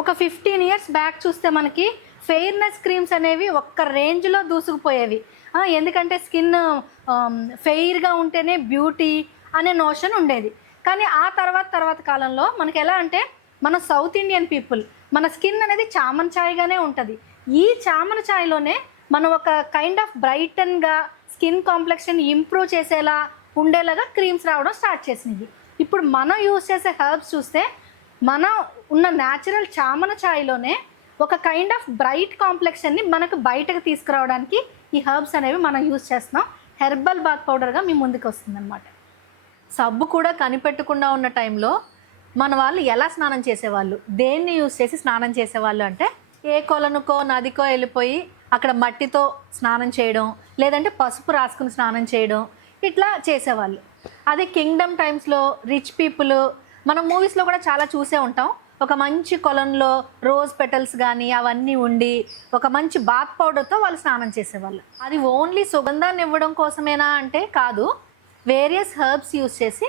ఒక fifteen years back చూస్తే మనకి ఫెయిర్నెస్ క్రీమ్స్ అనేవి ఒక్క రేంజ్లో దూసుకుపోయేవి. ఎందుకంటే స్కిన్ ఫెయిర్గా ఉంటేనే బ్యూటీ అనే నోషన్ ఉండేది. కానీ ఆ తర్వాత తర్వాత కాలంలో మనకి ఎలా అంటే మన సౌత్ ఇండియన్ పీపుల్ మన స్కిన్ అనేది చామన్ ఛాయ్గానే ఉంటుంది. ఈ చామన ఛాయ్లోనే మనం ఒక కైండ్ ఆఫ్ బ్రైటన్గా స్కిన్ కాంప్లెక్షన్ ఇంప్రూవ్ చేసేలా ఉండేలాగా క్రీమ్స్ రావడం స్టార్ట్ చేసింది ఇప్పుడు మనం యూస్ చేసే హెర్బ్స్ చూస్తే మనం ఉన్న న్యాచురల్ చామన ఛాయ్లోనే ఒక కైండ్ ఆఫ్ బ్రైట్ కాంప్లెక్షన్ని మనకు బయటకు తీసుకురావడానికి ఈ హెర్బ్స్ అనేవి మనం యూజ్ చేస్తున్నాం. హెర్బల్ బాత్ పౌడర్గా మీ ముందుకు వస్తుందన్నమాట. సబ్బు కూడా కనిపెట్టకుండా ఉన్న టైంలో మన వాళ్ళు ఎలా స్నానం చేసేవాళ్ళు? దేన్ని యూజ్ చేసి స్నానం చేసేవాళ్ళు అంటే ఏ కొలనుకో నదికో వెళ్ళిపోయి అక్కడ మట్టితో స్నానం చేయడం లేదంటే పసుపు రాసుకుని స్నానం చేయడం ఇట్లా చేసేవాళ్ళు. అదే కింగ్డమ్ టైమ్స్లో రిచ్ పీపుల్ మనం మూవీస్లో కూడా చాలా చూసే ఉంటాం. ఒక మంచి కొలంలో రోజ్ పెటల్స్ కానీ అవన్నీ ఉండి ఒక మంచి బాత్ పౌడర్తో వాళ్ళు స్నానం చేసేవాళ్ళు. అది ఓన్లీ సుగంధాన్ని ఇవ్వడం కోసమేనా అంటే కాదు. వేరియస్ హర్బ్స్ యూస్ చేసి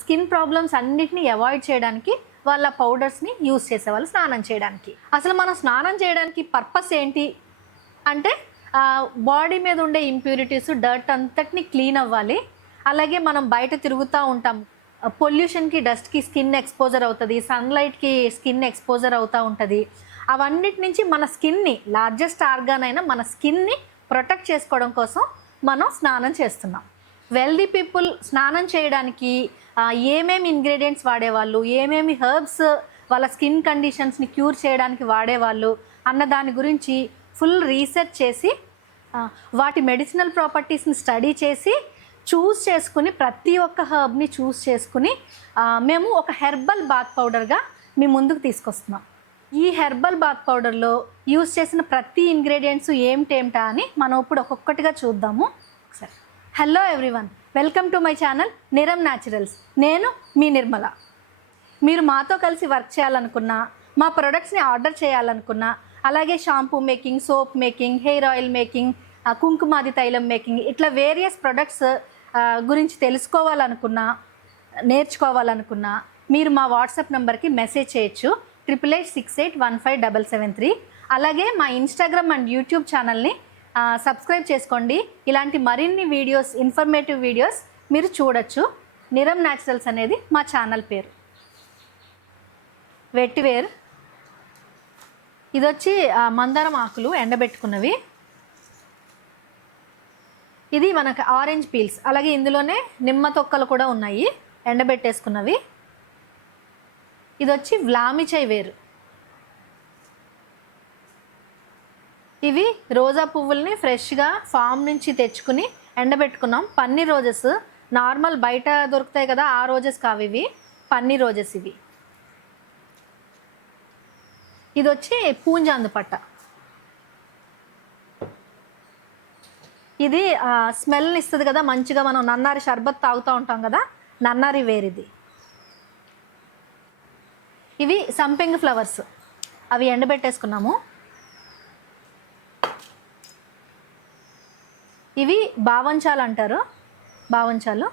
స్కిన్ ప్రాబ్లమ్స్ అన్నిటిని అవాయిడ్ చేయడానికి వాళ్ళ పౌడర్స్ని యూస్ చేసేవాళ్ళు స్నానం చేయడానికి. అసలు మనం స్నానం చేయడానికి పర్పస్ ఏంటి? అంటే బాడీ మీద ఉండే ఇంప్యూరిటీస్ డర్ట్ అంతటిని క్లీన్ అవ్వాలి. అలాగే మనం బయట తిరుగుతూ ఉంటాం. పొల్యూషన్కి డస్ట్కి స్కిన్ ఎక్స్పోజర్ అవుతుంది సన్లైట్కి స్కిన్ ఎక్స్పోజర్ అవుతూ ఉంటుంది. అవన్నిటి నుంచి మన స్కిన్ని లార్జెస్ట్ ఆర్గాన్ అయిన మన స్కిన్ని ప్రొటెక్ట్ చేసుకోవడం కోసం మనం స్నానం చేస్తున్నాం. వెల్దీ పీపుల్ స్నానం చేయడానికి ఏమేమి ఇంగ్రీడియంట్స్ వాడేవాళ్ళు ఏమేమి హెర్బ్స్ వాళ్ళ స్కిన్ కండిషన్స్ని క్యూర్ చేయడానికి వాడేవాళ్ళు అన్న దాని గురించి ఫుల్ రీసెర్చ్ చేసి వాటి మెడిసినల్ ప్రాపర్టీస్ని స్టడీ చేసి చూస్ చేసుకుని ప్రతి ఒక్క హర్బ్ని చూస్ చేసుకుని మేము ఒక హెర్బల్ బాత్ పౌడర్గా మీ ముందుకు తీసుకొస్తున్నాం. ఈ హెర్బల్ బాత్ పౌడర్లో యూస్ చేసిన ప్రతి ఇంగ్రీడియంట్స్ ఏమిటేమిటా అని మనం ఇప్పుడు ఒక్కొక్కటిగా చూద్దాము. సరే hello everyone welcome to my channel Niram naturals. నేను మీ నిర్మల. మీరు మాతో కలిసి వర్క్ చేయాలనుకున్నా మా ప్రొడక్ట్స్ని ఆర్డర్ చేయాలనుకున్నా అలాగే shampoo making soap making hair oil making Kumkumadi తైలం మేకింగ్ ఇట్లా వేరియస్ ప్రొడక్ట్స్ గురించి తెలుసుకోవాలనుకున్నా నేర్చుకోవాలనుకున్నా మీరు మా వాట్సాప్ నెంబర్కి మెసేజ్ చేయొచ్చు. Triple eight six eight one five double seven three అలాగే మా ఇన్స్టాగ్రామ్ అండ్ యూట్యూబ్ ఛానల్ని సబ్స్క్రైబ్ చేసుకోండి. ఇలాంటి మరిన్ని వీడియోస్ ఇన్ఫర్మేటివ్ వీడియోస్ మీరు చూడొచ్చు. నిరం న్యాచురల్స్ అనేది మా ఛానల్ పేరు. వెట్టివేర్. ఇది వచ్చి మందారం ఆకులు ఎండబెట్టుకున్నవి. ఇది మనకు ఆరెంజ్ పీల్స్ అలాగే ఇందులోనే నిమ్మ తొక్కలు కూడా ఉన్నాయి. ఎండబెట్టేసుకున్నవి. ఇది వచ్చి వ్లామిచై వేరు. ఇవి రోజా పువ్వుల్ని ఫ్రెష్గా ఫామ్ నుంచి తెచ్చుకుని ఎండబెట్టుకున్నాం. పన్నీ రోజెస్. నార్మల్ బయట దొరుకుతాయి కదా ఆ రోజెస్ కావు ఇవి. పన్నీ రోజెస్ ఇవి. ఇది వచ్చి పూంజాందు పట్ట. ఇది స్మెల్ని ఇస్తుంది కదా మంచిగా మనం నన్నారి షర్బత్ తాగుతూ ఉంటాం కదా నన్నారి వేరిది. ఇవి సంపింగ్ ఫ్లవర్స్. అవి ఎండబెట్టేసుకున్నాము. ఇవి బావంచాలు అంటారు. బావంచాలు.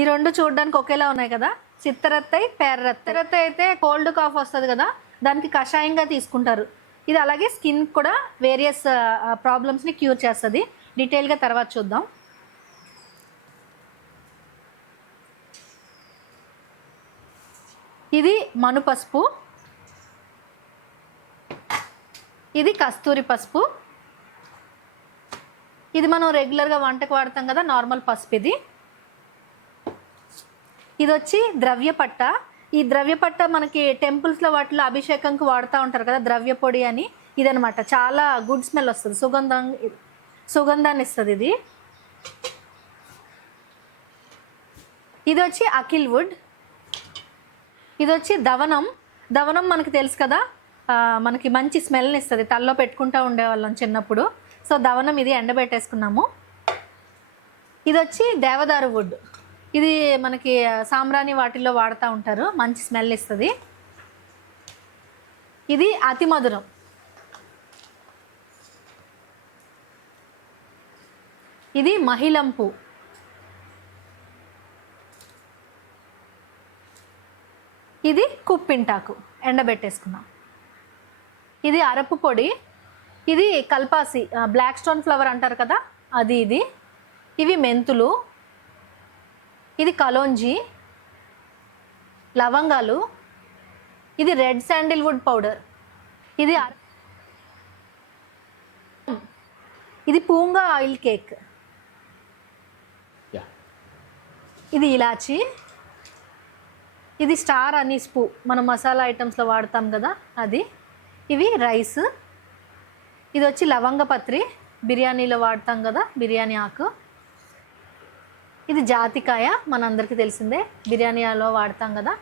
ఈ రెండు చూడడానికి ఒకేలా ఉన్నాయి కదా చిత్తరత్తై పేర్రత్తై. అయితే కోల్డ్ కాఫ్ వస్తుంది కదా దానికి కషాయంగా తీసుకుంటారు. ఇది అలాగే స్కిన్ కూడా వేరియస్ ప్రాబ్లమ్స్ని క్యూర్ చేస్తుంది. డీటెయిల్గా తర్వాత చూద్దాం. ఇది మను పసుపు. ఇది కస్తూరి పసుపు. ఇది మనం రెగ్యులర్గా వంటకు వాడతాం కదా నార్మల్ పసుపు ఇది. ఇది వచ్చి ద్రవ్య పట్ట ఈ ద్రవ్యపట్ట మనకి టెంపుల్స్లో వాటిలో అభిషేకంకి వాడుతూ ఉంటారు కదా ద్రవ్య పొడి అని. ఇదనమాట చాలా గుడ్ స్మెల్ వస్తుంది. సుగంధం సుగంధాన్ని ఇస్తుంది ఇది. ఇది వచ్చి అఖిల్ వుడ్. ఇది వచ్చి దవనం. దవనం మనకు తెలుసు కదా మనకి మంచి స్మెల్ని ఇస్తుంది. తల్లో పెట్టుకుంటూ ఉండేవాళ్ళం చిన్నప్పుడు. సో దవనం ఇది ఎండబెట్టేసుకున్నాము. ఇది వచ్చి దేవదారు వుడ్. ఇది మనకి సాంబ్రాణి వాటిల్లో వాడుతూ ఉంటారు. మంచి స్మెల్ ఇస్తుంది. ఇది అతి మధురం. ఇది మహిళంపు ఇది కుప్పింటాకు. ఎండబెట్టేసుకున్నాం. ఇది అరపు పొడి. ఇది కల్పాసి బ్లాక్ స్టోన్ ఫ్లవర్ అంటారు కదా అది ఇది. ఇవి మెంతులు. ఇది కలోంజీ లవంగాలు ఇది రెడ్ శాండిల్వుడ్ పౌడర్ ఇది ఇది పూంగా ఆయిల్ కేక్. ఇది ఇలాచి ఇది స్టార్ అనీస్ పూ. మనం మసాలా ఐటమ్స్లో వాడతాం కదా అది. ఇవి రైస్ ఇది వచ్చి లవంగపత్రి బిర్యానీలో వాడతాం కదా బిర్యానీ ఆకు. ఇది జాతికాయ మనందరికీ తెలిసిందే. బిర్యానీలో వాడతాం కదా.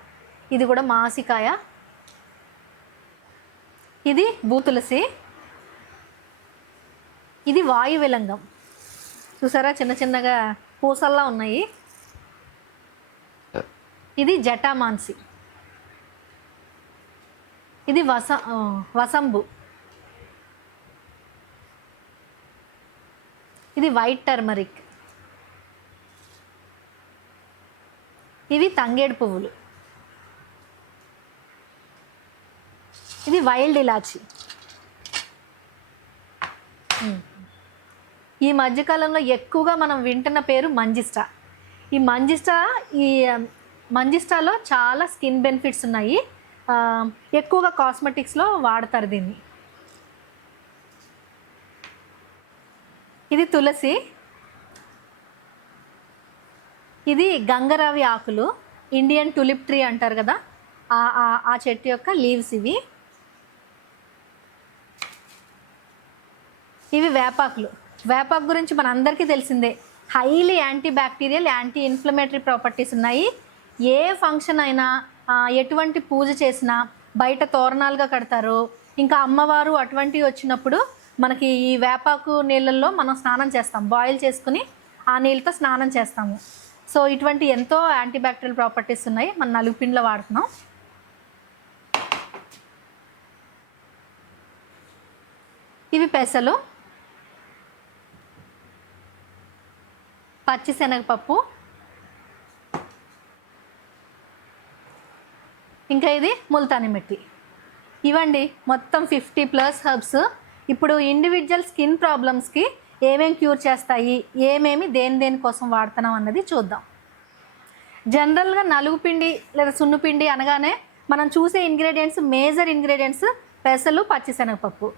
ఇది కూడా మాసికాయ. ఇది బూతులసి ఇది వాయు విలంగం చూసారా? చిన్న చిన్నగా పూసల్లా ఉన్నాయి. ఇది జటామాన్సి. ఇది వస వసంబు. ఇది వైట్ టర్మరిక్. ఇవి తంగేడు పువ్వులు. ఇది వైల్డ్ ఇలాచి. ఈ మధ్యకాలంలో ఎక్కువగా మనం వింటున్న పేరు మంజిస్టా. ఈ మంజిస్టా ఈ మంజిస్టాలో చాలా స్కిన్ బెనిఫిట్స్ ఉన్నాయి. ఎక్కువగా కాస్మెటిక్స్లో వాడతారు దీన్ని. ఇది తులసి. ఇది గంగరావి ఆకులు ఇండియన్ టులిప్ ట్రీ అంటారు కదా ఆ ఆ- చెట్టు యొక్క లీవ్స్ ఇవి. ఇవి వేపాకులు. వేపాకు గురించి మన అందరికీ తెలిసిందే. Highly anti bacterial anti inflammatory properties ఉన్నాయి. ఏ ఫంక్షన్ అయినా ఎటువంటి పూజ చేసినా బయట తోరణాలుగా కడతారు. ఇంకా అమ్మవారు అటువంటివి వచ్చినప్పుడు మనకి ఈ వేపాకు నీళ్ళల్లో మనం స్నానం చేస్తాం. బాయిల్ చేసుకుని ఆ నీళ్ళతో స్నానం చేస్తాము. సో ఇటువంటి ఎంతో యాంటీబ్యాక్టీరియల్ ప్రాపర్టీస్ ఉన్నాయి. మన నలుగు పిండిలో వాడుతున్నాం. ఇవి పెసలు పచ్చిశనగపప్పు ఇంకా ఇది ముల్తాని మిట్టి. ఇవండి మొత్తం ఫిఫ్టీ ప్లస్ హర్బ్స్. ఇప్పుడు ఇండివిజువల్ స్కిన్ ప్రాబ్లమ్స్కి ఏమేమి క్యూర్ చేస్తాయి? ఏమేమి దేని దేని కోసం వాడుతున్నాం అన్నది చూద్దాం. జనరల్గా నలుగు పిండి లేదా సున్ను పిండి అనగానే మనం చూసే ఇంగ్రీడియంట్స్ మేజర్ ఇంగ్రీడియంట్స్ పెసలు పచ్చిశనగపప్పు.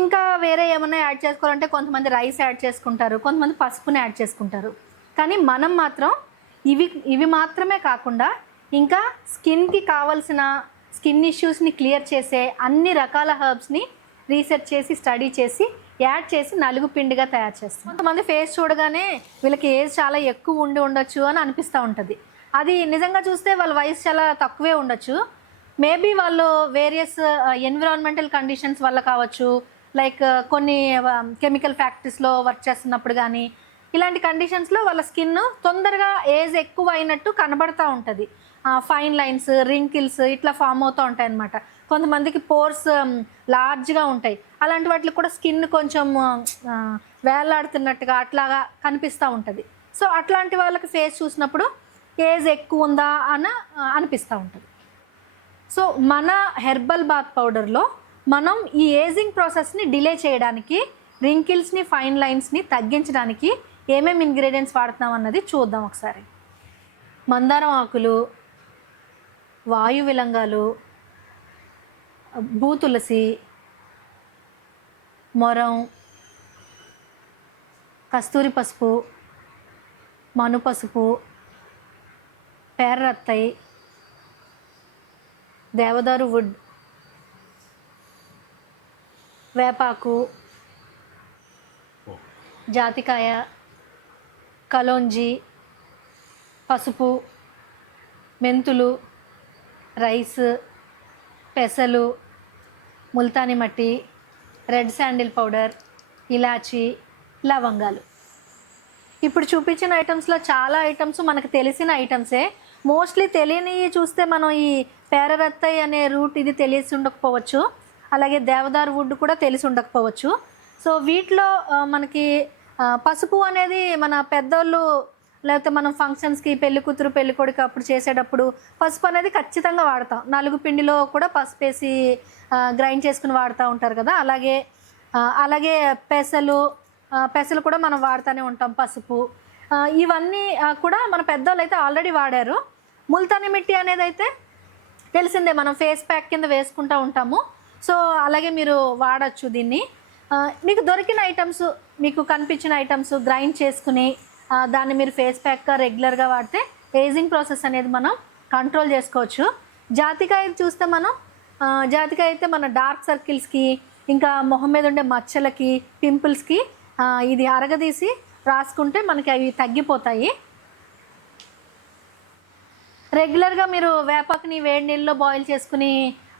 ఇంకా వేరే ఏమైనా యాడ్ చేసుకోవాలంటే కొంతమంది రైస్ యాడ్ చేసుకుంటారు కొంతమంది పసుపుని యాడ్ చేసుకుంటారు. కానీ మనం మాత్రం ఇవి ఇవి మాత్రమే కాకుండా ఇంకా స్కిన్కి కావాల్సిన స్కిన్ ఇష్యూస్ని క్లియర్ చేసే అన్ని రకాల హర్బ్స్ని రీసెర్చ్ చేసి స్టడీ చేసి యాడ్ చేసి నలుగు పిండిగా తయారు చేస్తాం. కొంతమంది ఫేస్ చూడగానే వీళ్ళకి ఏజ్ చాలా ఎక్కువ ఉండి ఉండొచ్చు అని అనిపిస్తూ ఉంటుంది. అది నిజంగా చూస్తే వాళ్ళ వయసు చాలా తక్కువే ఉండొచ్చు. మేబీ వాళ్ళు వేరియస్ ఎన్విరాన్మెంటల్ కండిషన్స్ వల్ల కావచ్చు లైక్ uh, కొన్ని కెమికల్ ఫ్యాక్టరీస్లో వర్క్ చేస్తున్నప్పుడు కానీ ఇలాంటి కండిషన్స్లో వాళ్ళ స్కిన్ తొందరగా ఏజ్ ఎక్కువ అయినట్టు కనబడుతూ ఉంటుంది. ఫైన్ లైన్స్ రింకిల్స్ ఇట్లా ఫామ్ అవుతూ ఉంటాయి అన్నమాట కొంతమందికి పోర్స్ లార్జ్గా ఉంటాయి. అలాంటి వాటికి కూడా స్కిన్ కొంచెం వేలాడుతున్నట్టుగా అట్లాగా కనిపిస్తూ ఉంటుంది. సో అట్లాంటి వాళ్ళకి ఫేస్ చూసినప్పుడు ఏజ్ ఎక్కువ ఉందా అని అనిపిస్తూ ఉంటుంది. సో మన హెర్బల్ బాత్ పౌడర్లో మనం ఈ ఏజింగ్ ప్రాసెస్ని డిలే చేయడానికి రింకిల్స్ని ఫైన్ లైన్స్ని తగ్గించడానికి ఏమేమి ఇంగ్రీడియంట్స్ వాడుతున్నాం అన్నది చూద్దాం ఒకసారి. మందారం ఆకులు వాయు విలంగాలు భూతులసి మొరం కస్తూరి పసుపు మను పసుపు పేర్రత్తై దేవదారు వుడ్ వేపాకు జాతికాయ కలోంజి పసుపు మెంతులు రైస్ పెసలు ముల్తాని మట్టి రెడ్ శాండిల్ పౌడర్ ఇలాచి లవంగాలు. ఇప్పుడు చూపించిన ఐటమ్స్లో చాలా ఐటమ్స్ మనకు తెలిసిన ఐటమ్సే. మోస్ట్లీ తెలియనివి చూస్తే మనం ఈ పేరరత్తై అనే రూట్ ఇది తెలిసి ఉండకపోవచ్చు. అలాగే దేవదారు వుడ్ కూడా తెలిసి ఉండకపోవచ్చు. సో వీటిలో మనకి పసుపు అనేది మన పెద్దోళ్ళు లేకపోతే మనం ఫంక్షన్స్కి పెళ్ళి కూతురు పెళ్ళి కొడుకు అప్పుడు చేసేటప్పుడు పసుపు అనేది ఖచ్చితంగా వాడతాం. నలుగు పిండిలో కూడా పసుపు వేసి గ్రైండ్ చేసుకుని వాడుతూ ఉంటారు కదా. అలాగే అలాగే పెసలు పెసలు కూడా మనం వాడుతూనే ఉంటాం పసుపు. ఇవన్నీ కూడా మన పెద్దవాళ్ళు అయితే ఆల్రెడీ వాడారు. ముల్తాని మిట్టి అనేది అయితే తెలిసిందే మనం ఫేస్ ప్యాక్ కింద వేసుకుంటూ ఉంటాము. సో అలాగే మీరు వాడచ్చు దీన్ని. మీకు దొరికిన ఐటమ్స్ మీకు కనిపించిన ఐటమ్స్ గ్రైండ్ చేసుకుని దాన్ని మీరు ఫేస్ ప్యాక్గా రెగ్యులర్గా వాడితే ఏజింగ్ ప్రాసెస్ అనేది మనం కంట్రోల్ చేసుకోవచ్చు. జాతికాయ చూస్తే మనం జాతికాయ అయితే మన డార్క్ సర్కిల్స్కి ఇంకా మొహం మీద ఉండే మచ్చలకి పింపుల్స్కి ఇది అరగదీసి రాసుకుంటే మనకి అవి తగ్గిపోతాయి. రెగ్యులర్గా మీరు వేపాకుని వేడి నీళ్ళలో బాయిల్ చేసుకుని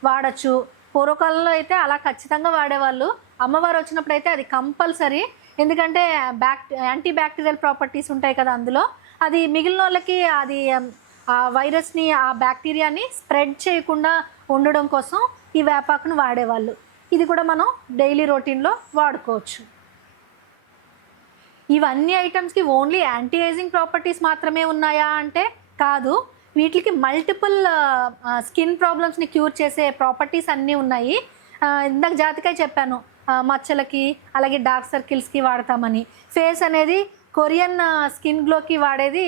వాడచ్చు. పూర్వకాలంలో అయితే అలా ఖచ్చితంగా వాడేవాళ్ళు. అమ్మవారు వచ్చినప్పుడు అయితే అది కంపల్సరీ ఎందుకంటే బ్యాక్ యాంటీ బ్యాక్టీరియల్ ప్రాపర్టీస్ ఉంటాయి కదా అందులో. అది మిగిలిన వాళ్ళకి అది ఆ వైరస్ని ఆ బ్యాక్టీరియాని స్ప్రెడ్ చేయకుండా ఉండడం కోసం ఈ వేపాకును వాడేవాళ్ళు. ఇది కూడా మనం డైలీ రొటీన్లో వాడుకోవచ్చు. ఇవన్నీ ఐటమ్స్కి ఓన్లీ యాంటీ ఏజింగ్ ప్రాపర్టీస్ మాత్రమే ఉన్నాయా అంటే కాదు. వీటికి మల్టిపుల్ స్కిన్ ప్రాబ్లమ్స్ని క్యూర్ చేసే ప్రాపర్టీస్ అన్నీ ఉన్నాయి. ఇందాక జాతికాయ చెప్పాను. మచ్చలకి అలాగే డార్క్ సర్కిల్స్కి వాడతామని. ఫేస్ అనేది కొరియన్ స్కిన్ గ్లోకి వాడేది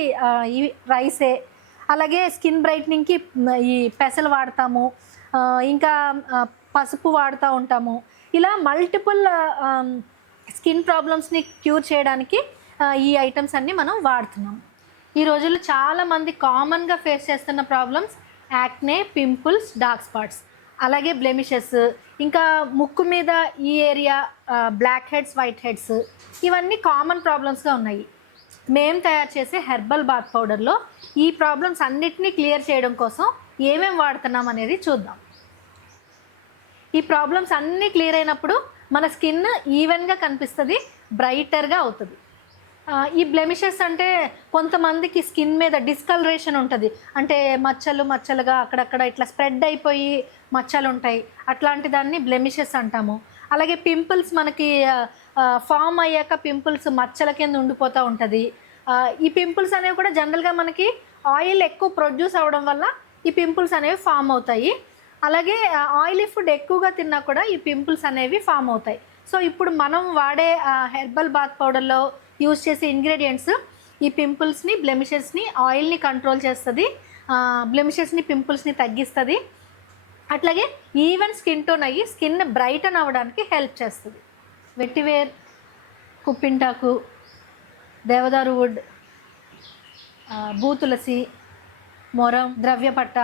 ఈ రైసే. అలాగే స్కిన్ బ్రైట్నింగ్కి ఈ పెసలు వాడతాము. ఇంకా పసుపు వాడుతూ ఉంటాము. ఇలా మల్టిపుల్ స్కిన్ ప్రాబ్లమ్స్ని క్యూర్ చేయడానికి ఈ ఐటమ్స్ అన్నీ మనం వాడుతున్నాం. ఈ రోజుల్లో చాలామంది కామన్గా ఫేస్ చేస్తున్న problems acne pimples dark spots. అలాగే బ్లెమిషెస్ ఇంకా ముక్కు మీద ఈ area black heads white heads ఇవన్నీ కామన్ ప్రాబ్లమ్స్గా ఉన్నాయి. మేము తయారు చేసే హెర్బల్ బాత్ పౌడర్లో ఈ ప్రాబ్లమ్స్ అన్నిటినీ క్లియర్ చేయడం కోసం ఏమేమి వాడుతున్నాం అనేది చూద్దాం. ఈ ప్రాబ్లమ్స్ అన్నీ క్లియర్ అయినప్పుడు మన స్కిన్ ఈవెన్గా కనిపిస్తుంది బ్రైటర్గా అవుతుంది. ఈ బ్లెమిషెస్ అంటే కొంతమందికి స్కిన్ మీద డిస్కలరేషన్ ఉంటుంది. అంటే మచ్చలు మచ్చలుగా అక్కడక్కడ ఇట్లా స్ప్రెడ్ అయిపోయి మచ్చలు ఉంటాయి. అట్లాంటి దాన్ని బ్లెమిషెస్ అంటాము. అలాగే పింపుల్స్ మనకి ఫామ్ అయ్యాక పింపుల్స్ మచ్చల కింద ఉండిపోతూ ఉంటుంది. ఈ పింపుల్స్ అనేవి కూడా జనరల్గా మనకి ఆయిల్ ఎక్కువ ప్రొడ్యూస్ అవ్వడం వల్ల ఈ పింపుల్స్ అనేవి ఫామ్ అవుతాయి. అలాగే ఆయిలీ ఫుడ్ ఎక్కువగా తిన్నా కూడా ఈ పింపుల్స్ అనేవి ఫామ్ అవుతాయి. సో ఇప్పుడు మనం వాడే హెర్బల్ బాత్ పౌడర్లో యూజ్ చేసే ఇంగ్రీడియంట్స్ ఈ పింపుల్స్ని బ్లెమిషెస్ని ఆయిల్ని కంట్రోల్ చేస్తుంది. బ్లెమిషెస్ని పింపుల్స్ని తగ్గిస్తుంది. అట్లాగే ఈవెన్ స్కిన్ టోన్ అయ్యి స్కిన్ బ్రైటన్ అవ్వడానికి హెల్ప్ చేస్తుంది. వెట్టివేర్ కుప్పింటాకు దేవదారు వుడ్ ఆ, భూతులసి మొరం ద్రవ్యపట్ట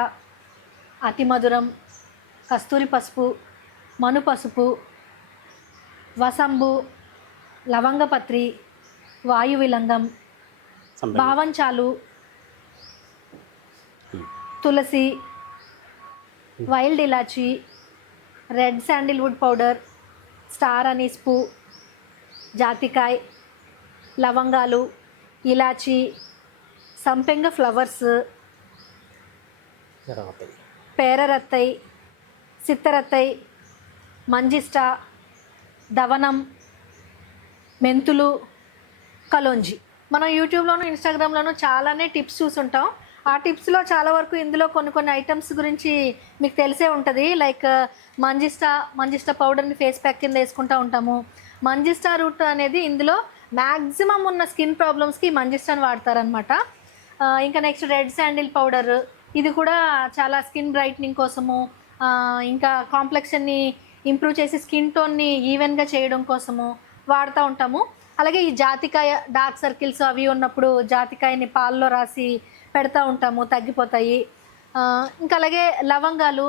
అతి మధురం కస్తూరి పసుపు మను పసుపు వసంబు లవంగపత్రి వాయు విలంగం. భావంచాలు తులసి వైల్డ్ ఇలాచి red sandalwood powder star anise పూ జాతికాయ్ లవంగాలు ఇలాచి సంపెంగ ఫ్లవర్స్ పేరరత్తై సిత్తరత్తై మంజిష్ట దవనం మెంతులు కలోంజి. మనం యూట్యూబ్లోను ఇన్స్టాగ్రామ్లోను చాలానే టిప్స్ చూసుంటాం. ఆ టిప్స్లో చాలా వరకు ఇందులో కొన్ని కొన్ని ఐటమ్స్ గురించి మీకు తెలిసే ఉంటుంది. లైక్ uh, మంజిస్టా మంజిస్టా పౌడర్ని ఫేస్ ప్యాక్ కింద వేసుకుంటూ ఉంటాము. మంజిస్టా రూట్ అనేది ఇందులో మ్యాక్సిమం ఉన్న స్కిన్ ప్రాబ్లమ్స్కి మంజిస్టాని వాడతారనమాట ఇంకా నెక్స్ట్ రెడ్ శాండిల్ పౌడర్. ఇది కూడా చాలా స్కిన్ బ్రైట్నింగ్ కోసము ఇంకా కాంప్లెక్షన్ని ఇంప్రూవ్ చేసి స్కిన్ టోన్ని ఈవెన్గా చేయడం కోసము వాడుతూ ఉంటాము. అలాగే ఈ జాతికాయ డార్క్ సర్కిల్స్ అవి ఉన్నప్పుడు జాతికాయని పాల్లో రాసి పెడతా ఉంటాము తగ్గిపోతాయి. ఇంకా అలాగే లవంగాలు.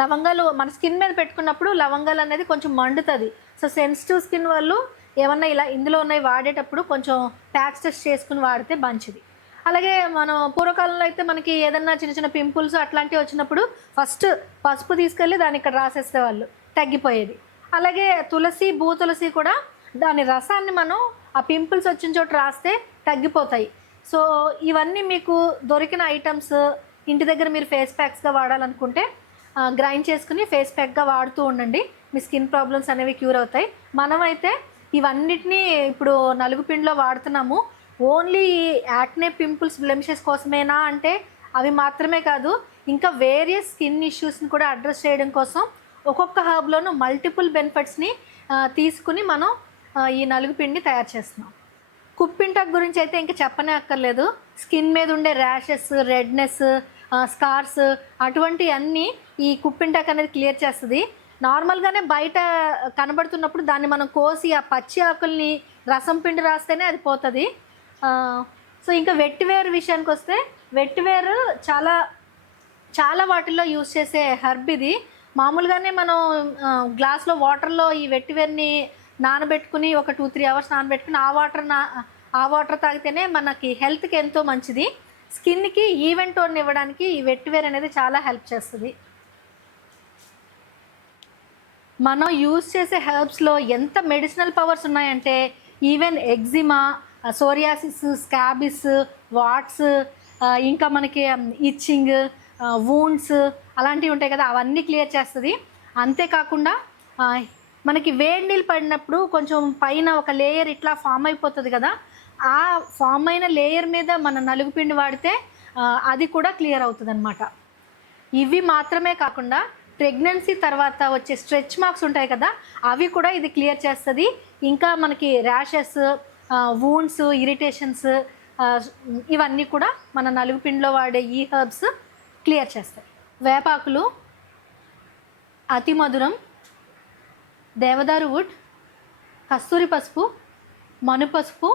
లవంగాలు మన స్కిన్ మీద పెట్టుకున్నప్పుడు లవంగాలు అనేది కొంచెం మండుతుంది. సో సెన్సిటివ్ స్కిన్ వాళ్ళు ఏమన్నా ఇలా ఇందులో ఉన్నవి వాడేటప్పుడు కొంచెం ప్యాక్స్ టెస్ట్ చేసుకుని వాడితే మంచిది. అలాగే మనం పూర్వకాలంలో అయితే మనకి ఏదన్నా చిన్న చిన్న పింపుల్స్ అట్లాంటివి వచ్చినప్పుడు ఫస్ట్ పసుపు తీసుకెళ్ళి దాన్ని ఇక్కడ రాసేస్తే వాళ్ళు తగ్గిపోయేది. అలాగే తులసి భూ తులసి కూడా దాని రసాన్ని మనం ఆ పింపుల్స్ వచ్చిన చోట రాస్తే తగ్గిపోతాయి. సో ఇవన్నీ మీకు దొరికిన ఐటమ్స్ ఇంటి దగ్గర మీరు ఫేస్ ప్యాక్స్గా వాడాలనుకుంటే గ్రైండ్ చేసుకుని ఫేస్ ప్యాక్గా వాడుతూ ఉండండి. మీ స్కిన్ ప్రాబ్లమ్స్ అనేవి క్యూర్ అవుతాయి. మనమైతే ఇవన్నిటినీ ఇప్పుడు నలుగు పిండిలో వాడుతున్నాము. ఓన్లీ యాక్నే పింపుల్స్ బ్లెమిషెస్ కోసమేనా అంటే అవి మాత్రమే కాదు ఇంకా వేరియస్ స్కిన్ ఇష్యూస్ని కూడా అడ్రస్ చేయడం కోసం ఒక్కొక్క హర్బ్లోనూ మల్టిపుల్ బెనిఫిట్స్ని తీసుకుని మనం ఈ నలుగు పిండి తయారు చేస్తున్నాం. కుప్పింటక్ గురించి అయితే ఇంకా చెప్పనే అక్కర్లేదు. స్కిన్ మీద ఉండే ర్యాషెస్ రెడ్నెస్ స్కార్స్ అటువంటి అన్నీ ఈ కుప్పింటక్ అనేది క్లియర్ చేస్తుంది. నార్మల్గానే బయట కనబడుతున్నప్పుడు దాన్ని మనం కోసి ఆ పచ్చి ఆకుల్ని రసం పిండి రాస్తేనే అది పోతుంది. సో ఇంకా వెట్టివేర్ విషయానికి వస్తే వెట్టివేర్ చాలా చాలా వాటిల్లో యూస్ చేసే హర్బ్ ఇది. మామూలుగానే మనం గ్లాస్లో వాటర్లో ఈ వెట్టివేర్ని నానబెట్టుకుని ఒక టూ త్రీ అవర్స్ నానబెట్టుకుని ఆ వాటర్ నా ఆ వాటర్ తాగితేనే మనకి హెల్త్కి ఎంతో మంచిది. స్కిన్కి ఈవెంట్ టోన్ ఇవ్వడానికి ఈ వెట్వేర్ అనేది చాలా హెల్ప్ చేస్తుంది. మనం యూజ్ చేసే హెర్బ్స్లో ఎంత మెడిసినల్ పవర్స్ ఉన్నాయంటే even eczema psoriasis scabies warts ఇంకా మనకి ఇచ్చింగ్ వూండ్స్ అలాంటివి ఉంటాయి కదా అవన్నీ క్లియర్ చేస్తుంది. అంతేకాకుండా మనకి వేడి నీళ్ళు పడినప్పుడు కొంచెం పైన ఒక లేయర్ ఇట్లా ఫామ్ అయిపోతుంది కదా ఆ ఫామ్ అయిన లేయర్ మీద మన నలుగు పిండి వాడితే అది కూడా క్లియర్ అవుతుంది ఇవి మాత్రమే కాకుండా ప్రెగ్నెన్సీ తర్వాత వచ్చే స్ట్రెచ్ మార్క్స్ ఉంటాయి కదా అవి కూడా ఇది క్లియర్ చేస్తుంది. ఇంకా మనకి ర్యాషెస్ వూన్స్ ఇరిటేషన్స్ ఇవన్నీ కూడా మన నలుగు పిండిలో వాడే ఈ హర్బ్స్ క్లియర్ చేస్తాయి. వేపాకులు అతి మధురం దేవదారు వుడ్ కస్తూరి పసుపు మను పసుపు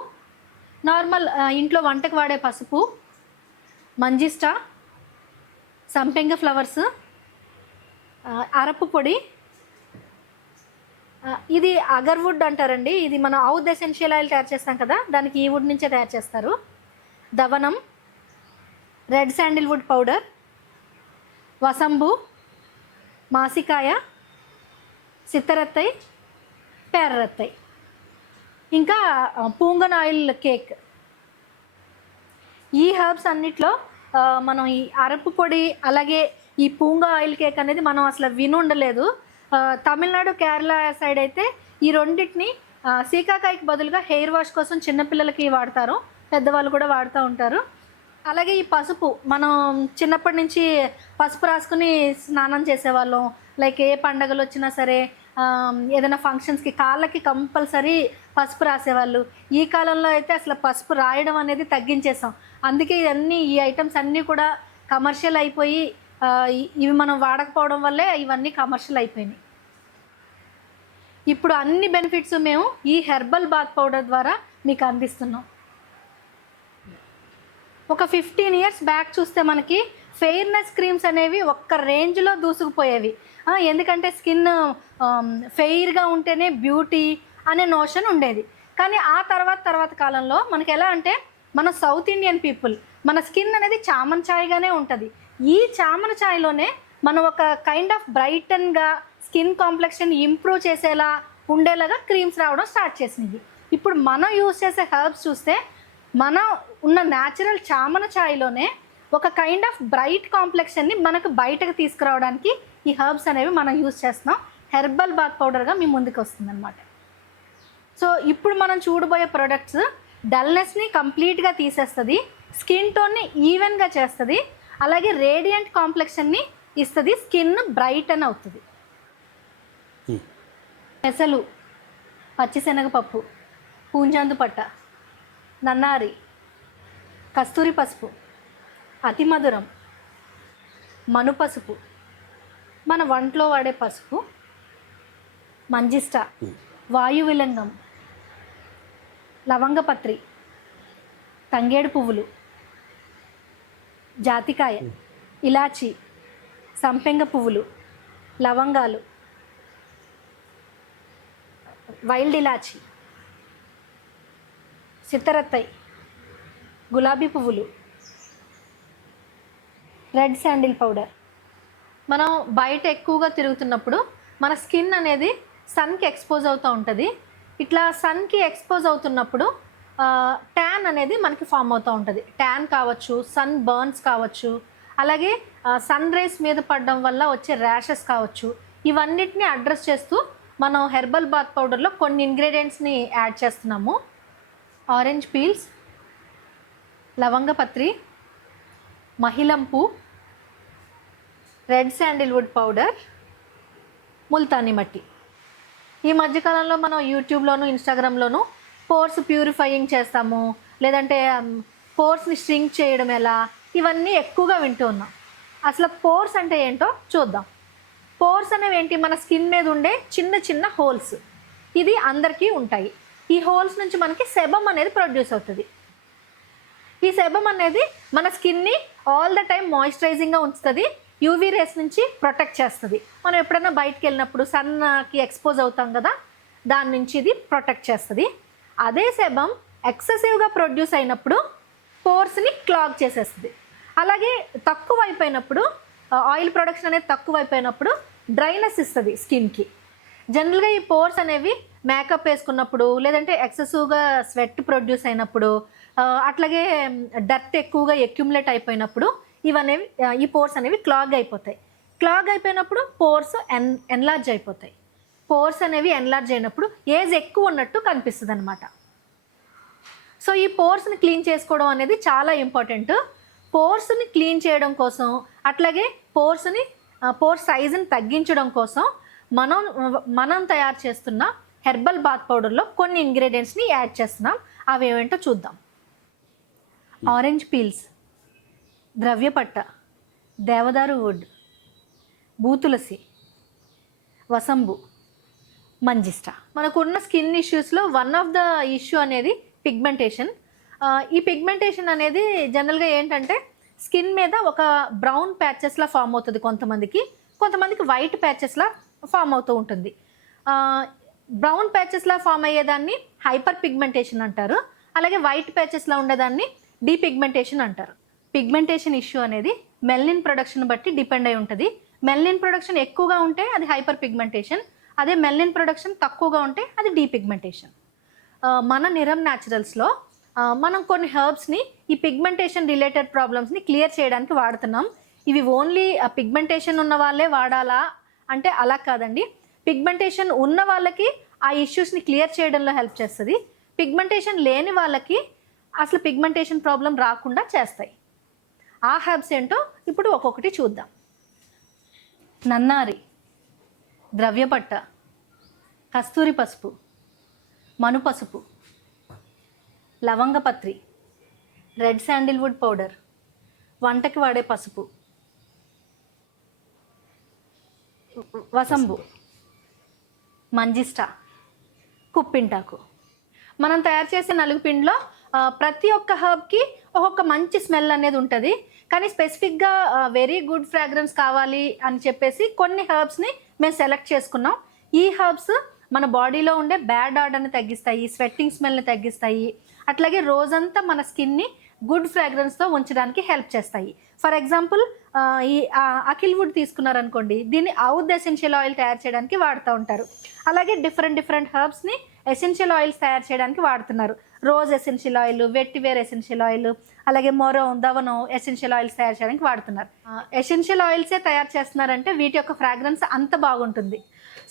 నార్మల్ ఇంట్లో వంటకు వాడే పసుపు మంజిస్టా సంపెంగ ఫ్లవర్స్ అరపు పొడి. ఇది అగర్వుడ్ అంటారండి. ఇది మనం ఔద్ ఎసెన్షియల్ ఆయిల్ తయారు చేస్తాం కదా దానికి ఈ వుడ్ నుంచే తయారు చేస్తారు. దవనం రెడ్ శాండిల్వుడ్ పౌడర్ వసంబు మాసికాయ సిత్తరత్తై పేర్రత్తై. ఇంకా పూంగన్ ఆయిల్ కేక్. ఈ హర్బ్స్ అన్నిట్లో మనం ఈ అరపు పొడి అలాగే ఈ పూంగ ఆయిల్ కేక్ అనేది మనం అసలు వినుండలేదు తమిళనాడు కేరళ సైడ్ అయితే ఈ రెండింటిని సీకాకాయకి బదులుగా హెయిర్ వాష్ కోసం చిన్నపిల్లలకి వాడతారు. పెద్దవాళ్ళు కూడా వాడుతూ ఉంటారు. అలాగే ఈ పసుపు మనం చిన్నప్పటి నుంచి పసుపు రాసుకుని స్నానం చేసేవాళ్ళం. లైక్ ఏ పండగలు వచ్చినా సరే ఏదైనా ఫంక్షన్స్కి కాళ్ళకి కంపల్సరీ పసుపు రాసేవాళ్ళు. ఈ కాలంలో అయితే అసలు పసుపు రాయడం అనేది తగ్గించేసాం అందుకే ఇవన్నీ ఈ ఐటమ్స్ అన్నీ కూడా కమర్షియల్ అయిపోయి ఇవి మనం వాడకపోవడం వల్లే ఇవన్నీ కమర్షియల్ అయిపోయినాయి. ఇప్పుడు అన్ని బెనిఫిట్స్ మేము ఈ హెర్బల్ బాత్ పౌడర్ ద్వారా మీకు అందిస్తున్నాం. ఒక ఫిఫ్టీన్ ఇయర్స్ బ్యాక్ చూస్తే మనకి ఫెయిర్నెస్ క్రీమ్స్ అనేవి ఒక్క రేంజ్లో దూసుకుపోయేవి. ఎందుకంటే స్కిన్ ఫెయిర్గా ఉంటేనే బ్యూటీ అనే నోషన్ ఉండేది. కానీ ఆ తర్వాత తర్వాత కాలంలో మనకి ఎలా అంటే మన సౌత్ ఇండియన్ పీపుల్ మన స్కిన్ అనేది చామన్ ఛాయ్గానే ఉంటుంది. ఈ చామన్ ఛాయ్లోనే మనం ఒక కైండ్ ఆఫ్ బ్రైటన్గా స్కిన్ కాంప్లెక్షన్ ఇంప్రూవ్ చేసేలా ఉండేలాగా క్రీమ్స్ రావడం స్టార్ట్ చేసింది. ఇప్పుడు మనం యూస్ చేసే హెర్బ్స్ చూస్తే మనం ఉన్న న్యాచురల్ చామన ఛాయ్లోనే ఒక కైండ్ ఆఫ్ బ్రైట్ కాంప్లెక్షన్ని మనకు బయటకు తీసుకురావడానికి ఈ హర్బ్స్ అనేవి మనం యూస్ చేస్తున్నాం. హెర్బల్ బాత్ పౌడర్గా మీ ముందుకు వస్తుంది అనమాట సో ఇప్పుడు మనం చూడబోయే ప్రొడక్ట్స్ డల్నెస్ని కంప్లీట్గా తీసేస్తుంది స్కిన్ టోన్ని ఈవెన్గా చేస్తుంది అలాగే రేడియంట్ కాంప్లెక్షన్ని ఇస్తుంది స్కిన్ బ్రైట్ అని అవుతుంది పెసలు పచ్చిశనగపప్పు పూంజాందు పట్ట నన్నారి కస్తూరి పసుపు అతి మధురం మను పసుపు. మన వంటలో వాడే పసుపు మంజిష్ట వాయు విలంగం లవంగపత్రి తంగేడు పువ్వులు జాతికాయ ఇలాచి సంపెంగ పువ్వులు లవంగాలు వైల్డ్ ఇలాచి. సిత్తరత్తై గులాబీ పువ్వులు రెడ్ శాండిల్ పౌడర్. మనం బయట ఎక్కువగా తిరుగుతున్నప్పుడు మన స్కిన్ అనేది సన్కి ఎక్స్పోజ్ అవుతూ ఉంటుంది. ఇట్లా సన్కి ఎక్స్పోజ్ అవుతున్నప్పుడు ట్యాన్ అనేది మనకి ఫామ్ అవుతూ ఉంటుంది. ట్యాన్ కావచ్చు సన్ బర్న్స్ కావచ్చు అలాగే సన్ రేస్ మీద పడడం వల్ల వచ్చే ర్యాషెస్ కావచ్చు. ఇవన్నిటిని అడ్రస్ చేస్తూ మనం హెర్బల్ బాత్ పౌడర్లో కొన్ని ఇంగ్రీడియంట్స్ని యాడ్ చేస్తున్నాము. ఆరెంజ్ పీల్స్ లవంగపత్రి మహిళంపు red sandalwood powder Multani mitti. ఈ మధ్యకాలంలో మనం యూట్యూబ్లోను ఇన్స్టాగ్రామ్లోను పోర్స్ ప్యూరిఫైయింగ్ చేస్తాము. లేదంటే పోర్స్ని స్ట్రింక్ చేయడం ఎలా? ఇవన్నీ ఎక్కువగా వింటూ ఉన్నాం. అసలు పోర్స్ అంటే ఏంటో చూద్దాం. పోర్స్ అనేవి ఏంటి? మన స్కిన్ మీద ఉండే చిన్న చిన్న హోల్స్. ఇది అందరికీ ఉంటాయి. ఈ హోల్స్ నుంచి మనకి సెబమ్ అనేది ప్రొడ్యూస్ అవుతుంది. ఈ సెబమ్ అనేది మన స్కిన్ని ఆల్ ద టైం మాయిశ్చరైజింగ్గా ఉంచుతుంది. యూవీ రేస్ నుంచి ప్రొటెక్ట్ చేస్తుంది. మనం ఎప్పుడైనా బయటకు వెళ్ళినప్పుడు సన్కి ఎక్స్పోజ్ అవుతాం కదా దాని నుంచి ఇది ప్రొటెక్ట్ చేస్తుంది. అదే సెబమ్ ఎక్సెసివ్గా ప్రొడ్యూస్ అయినప్పుడు పోర్స్ని క్లాగ్ చేసేస్తుంది. అలాగే తక్కువ అయిపోయినప్పుడు ఆయిల్ ప్రొడక్షన్ అనేది తక్కువ అయిపోయినప్పుడు డ్రైనెస్ ఇస్తుంది స్కిన్కి జనరల్గా ఈ పోర్స్ అనేవి మేకప్ వేసుకున్నప్పుడు లేదంటే ఎక్సెసివ్గా స్వెట్ ప్రొడ్యూస్ అయినప్పుడు అట్లాగే డర్ట్ ఎక్కువగా ఎక్యుములేట్ అయిపోయినప్పుడు ఇవనేవి ఈ పోర్స్ అనేవి క్లాగ్ అయిపోతాయి. క్లాగ్ అయిపోయినప్పుడు పోర్స్ ఎన్ ఎన్లార్జ్ అయిపోతాయి. పోర్స్ అనేవి ఎన్లార్జ్ అయినప్పుడు ఏజ్ ఎక్కువ ఉన్నట్టు కనిపిస్తుంది అనమాట సో ఈ పోర్స్ని క్లీన్ చేసుకోవడం అనేది చాలా ఇంపార్టెంట్ పోర్స్ని క్లీన్ చేయడం కోసం అట్లాగే పోర్స్ని పోర్ సైజుని తగ్గించడం కోసం మనం మనం తయారు చేస్తున్న హెర్బల్ బాత్ పౌడర్లో కొన్ని ఇంగ్రీడియంట్స్ని యాడ్ చేస్తున్నాం. అవి ఏమేంటో చూద్దాం. ఆరెంజ్ పీల్స్ ద్రవ్యపట్ట దేవదారు వుడ్ బూతులసి వసంబు మంజిస్టా. మనకున్న స్కిన్ ఇష్యూస్లో వన్ ఆఫ్ ద ఇష్యూ అనేది పిగ్మెంటేషన్. ఈ పిగ్మెంటేషన్ అనేది జనరల్గా ఏంటంటే స్కిన్ మీద ఒక బ్రౌన్ ప్యాచెస్లా ఫామ్ అవుతుంది కొంతమందికి. కొంతమందికి వైట్ ప్యాచెస్లా ఫామ్ అవుతూ ఉంటుంది. బ్రౌన్ ప్యాచెస్లా ఫామ్ అయ్యేదాన్ని హైపర్ పిగ్మెంటేషన్ అంటారు. అలాగే వైట్ ప్యాచెస్లా ఉండేదాన్ని డీపిగ్మెంటేషన్ అంటారు. పిగ్మెంటేషన్ ఇష్యూ అనేది మెల్నిన్ ప్రొడక్షన్ బట్టి డిపెండ్ అయి ఉంటుంది. మెల్నిన్ ప్రొడక్షన్ ఎక్కువగా ఉంటే అది హైపర్ పిగ్మెంటేషన్. అదే మెల్నిన్ ప్రొడక్షన్ తక్కువగా ఉంటే అది డీపిగ్మెంటేషన్. మన నిరం న్యాచురల్స్లో మనం కొన్ని హెర్బ్స్ని ఈ పిగ్మెంటేషన్ రిలేటెడ్ ప్రాబ్లమ్స్ని క్లియర్ చేయడానికి వాడుతున్నాం. ఇవి ఓన్లీ పిగ్మెంటేషన్ ఉన్న వాళ్ళే వాడాలా? అంటే అలా కాదండి. పిగ్మెంటేషన్ ఉన్న వాళ్ళకి ఆ ఇష్యూస్ని క్లియర్ చేయడంలో హెల్ప్ చేస్తుంది. పిగ్మెంటేషన్ లేని వాళ్ళకి అసలు పిగ్మెంటేషన్ ప్రాబ్లం రాకుండా చేస్తాయి. ఆ హెర్బ్స్ ఏంటో ఇప్పుడు ఒక్కొక్కటి చూద్దాం. నన్నారి ద్రవ్యపట్ట కస్తూరి పసుపు మనుపసుపు లవంగపత్రి రెడ్ శాండిల్వుడ్ పౌడర్ వంటకి వాడే పసుపు వసంబు. మంజిస్టా కుప్పింటాకు. మనం తయారు చేసే నలుగు పిండిలో ప్రతి ఒక్క హర్బ్కి ఒక్కొక్క మంచి స్మెల్ అనేది ఉంటుంది. కానీ స్పెసిఫిక్గా వెరీ గుడ్ ఫ్రాగ్రెన్స్ కావాలి అని చెప్పేసి కొన్ని హర్బ్స్ని మేము సెలెక్ట్ చేసుకున్నాం. ఈ హర్బ్స్ మన బాడీలో ఉండే బ్యాడ్ ఆర్డర్ని తగ్గిస్తాయి స్వెట్టింగ్ స్మెల్ని తగ్గిస్తాయి. అట్లాగే రోజంతా మన స్కిన్ని గుడ్ ఫ్రాగ్రెన్స్తో ఉంచడానికి హెల్ప్ చేస్తాయి. ఫర్ ఎగ్జాంపుల్ ఈ అఖిల్ వుడ్ తీసుకున్నారనుకోండి దీన్ని అవుద్ ఎసెన్షియల్ ఆయిల్ తయారు చేయడానికి వాడుతూ ఉంటారు. అలాగే డిఫరెంట్ డిఫరెంట్ హర్బ్స్ని ఎసెన్షియల్ ఆయిల్స్ తయారు చేయడానికి వాడుతున్నారు. Rose essential oil vetiver essential oil అలాగే మొరం దవనం ఎసెన్షియల్ ఆయిల్స్ తయారు చేయడానికి వాడుతున్నారు. ఎసెన్షియల్ ఆయిల్సే తయారు చేస్తున్నారంటే వీటి యొక్క ఫ్రాగ్రెన్స్ అంత బాగుంటుంది.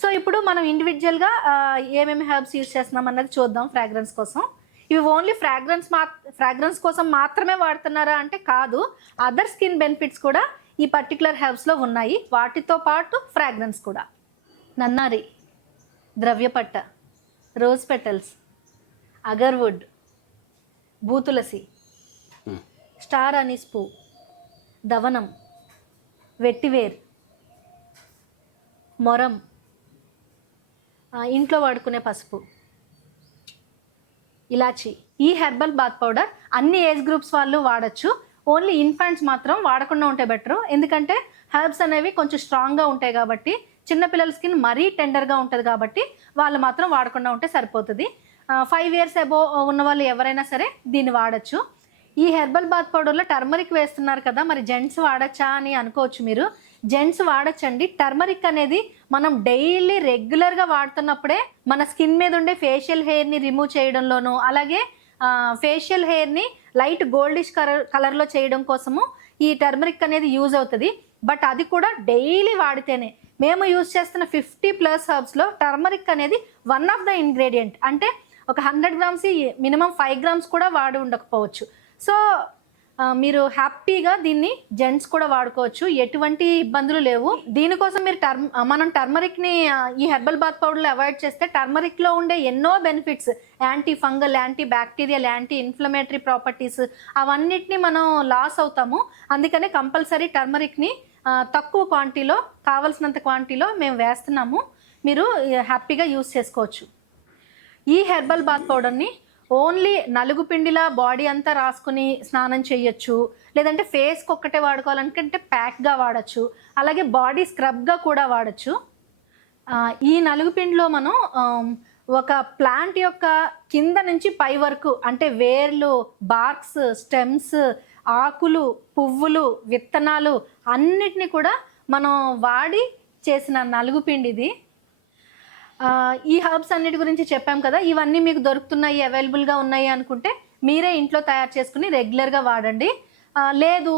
సో ఇప్పుడు మనం ఇండివిజువల్గా ఏమేమి హెర్బ్స్ యూజ్ చేస్తున్నాం అన్నది చూద్దాం ఫ్రాగ్రెన్స్ కోసం. ఇవి ఓన్లీ ఫ్రాగ్రెన్స్ మా ఫ్రాగ్రెన్స్ కోసం మాత్రమే వాడుతున్నారా అంటే కాదు అదర్ స్కిన్ బెనిఫిట్స్ కూడా ఈ పర్టికులర్ హెర్బ్స్లో ఉన్నాయి. వాటితో పాటు ఫ్రాగ్రెన్స్ కూడా. నన్నారి ద్రవ్యపట్ట రోజ్ పెటల్స్ అగర్వుడ్ బూతులసి స్టార్ అనీస్ పూ దవనం వెట్టివేర్ మొరం ఇంట్లో వాడుకునే పసుపు. ఇలాచి. ఈ హెర్బల్ బాత్ పౌడర్ అన్ని ఏజ్ గ్రూప్స్ వాళ్ళు వాడచ్చు. ఓన్లీ ఇన్ఫాంట్స్ మాత్రం వాడకుండా ఉంటే బెటర్. ఎందుకంటే హెర్బ్స్ అనేవి కొంచెం స్ట్రాంగ్గా ఉంటాయి కాబట్టి చిన్నపిల్లల స్కిన్ మరీ టెండర్గా ఉంటుంది కాబట్టి వాళ్ళు మాత్రం వాడకుండా ఉంటే సరిపోతుంది. ఫైవ్ ఇయర్స్ అబో ఉన్న వాళ్ళు ఎవరైనా సరే దీన్ని వాడచ్చు. ఈ హెర్బల్ బాత్ పౌడర్లో టర్మరిక్ వేస్తున్నారు కదా మరి జెంట్స్ వాడచ్చా అని అనుకోవచ్చు మీరు. జెంట్స్ వాడచ్చండి. టర్మరిక్ అనేది మనం డైలీ రెగ్యులర్గా వాడుతున్నప్పుడే మన స్కిన్ మీద ఉండే ఫేషియల్ హెయిర్ని రిమూవ్ చేయడంలోనూ అలాగే ఫేషియల్ హెయిర్ని లైట్ గోల్డిష్ కలర్ కలర్లో చేయడం కోసము ఈ టర్మరిక్ అనేది యూజ్ అవుతుంది. బట్ అది కూడా డైలీ వాడితేనే. మేము యూజ్ చేస్తున్న ఫిఫ్టీ ప్లస్ హర్బ్స్లో టర్మరిక్ అనేది వన్ ఆఫ్ ద ఇంగ్రీడియంట్. అంటే ఒక hundred grams minimum five grams కూడా వాడి ఉండకపోవచ్చు. సో మీరు హ్యాపీగా దీన్ని జెంట్స్ కూడా వాడుకోవచ్చు. ఎటువంటి ఇబ్బందులు లేవు. దీనికోసం మీరు టర్మ్ మనం టర్మరిక్ని ఈ హెర్బల్ బాత్ పౌడర్లో అవాయిడ్ చేస్తే టర్మరిక్లో ఉండే ఎన్నో benefits. Anti fungal anti bacterial anti inflammatory properties అవన్నిటిని మనం లాస్ అవుతాము. అందుకనే కంపల్సరీ టర్మరిక్ని తక్కువ క్వాంటిటీలో కావలసినంత క్వాంటిటీలో మేము వేస్తున్నాము. మీరు హ్యాపీగా యూస్ చేసుకోవచ్చు. ఈ హెర్బల్ బాత్ పౌడర్ని ఓన్లీ నలుగు పిండిలా బాడీ అంతా రాసుకుని స్నానం చేయొచ్చు లేదంటే ఫేస్కి ఒక్కటే వాడుకోవాలనుకుంటే ప్యాక్గా వాడచ్చు. అలాగే బాడీ స్క్రబ్గా కూడా వాడచ్చు. ఈ నలుగు పిండిలో మనం ఒక ప్లాంట్ యొక్క కింద నుంచి పై వరకు అంటే వేర్లు బార్క్స్ స్టెమ్స్ ఆకులు పువ్వులు విత్తనాలు అన్నిటిని కూడా మనం వాడి చేసిన నలుగు పిండి ఇది ఈ హర్బ్స్ అన్నిటి గురించి చెప్పాం కదా ఇవన్నీ మీకు దొరుకుతున్నాయి అవైలబుల్గా ఉన్నాయి అనుకుంటే మీరే ఇంట్లో తయారు చేసుకుని రెగ్యులర్గా వాడండి. లేదు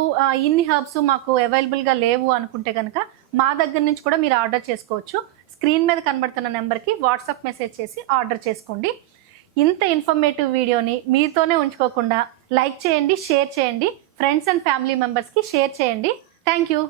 ఇన్ని హర్బ్స్ మాకు అవైలబుల్గా లేవు అనుకుంటే కనుక మా దగ్గర నుంచి కూడా మీరు ఆర్డర్ చేసుకోవచ్చు. స్క్రీన్ మీద కనబడుతున్న నెంబర్కి వాట్సాప్ మెసేజ్ చేసి ఆర్డర్ చేసుకోండి. ఇంత ఇన్ఫర్మేటివ్ వీడియోని మీతోనే ఉంచుకోకుండా లైక్ చేయండి షేర్ చేయండి. ఫ్రెండ్స్ అండ్ ఫ్యామిలీ మెంబర్స్కి షేర్ చేయండి. Thank you